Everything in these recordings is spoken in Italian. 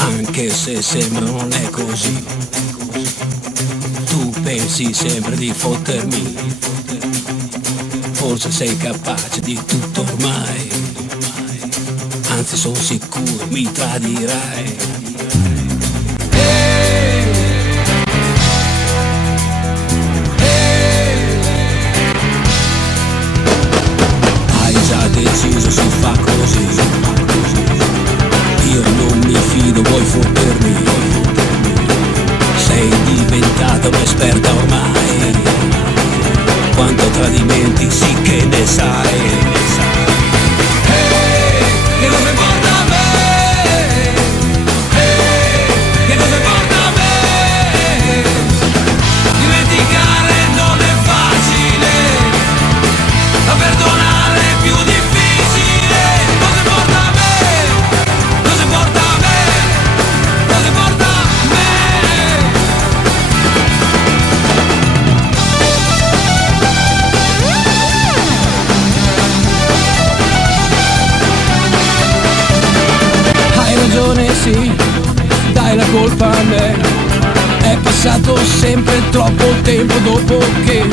Anche se sembra non è così, tu pensi sempre di fottermi, forse sei capace di tutto ormai, anzi sono sicuro mi tradirai. Deciso si fa così, io non mi fido, vuoi fottermi, sei diventata un'esperta ormai, quanto tradimenti sì che ne sai. Che cosa importa a me? Che cosa importa a me? Dimenticare non è facile, a perdonare è più difficile. Cosa importa a me? Cosa importa a me? Cosa importa a me? Hai ragione, sì, dai la colpa a me. È passato sempre troppo tempo dopo che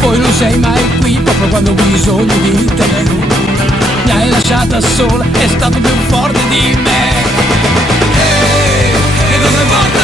poi non sei mai qui proprio quando ho bisogno di te. Mi hai lasciata sola, è stato più forte di me. Che cosa importa?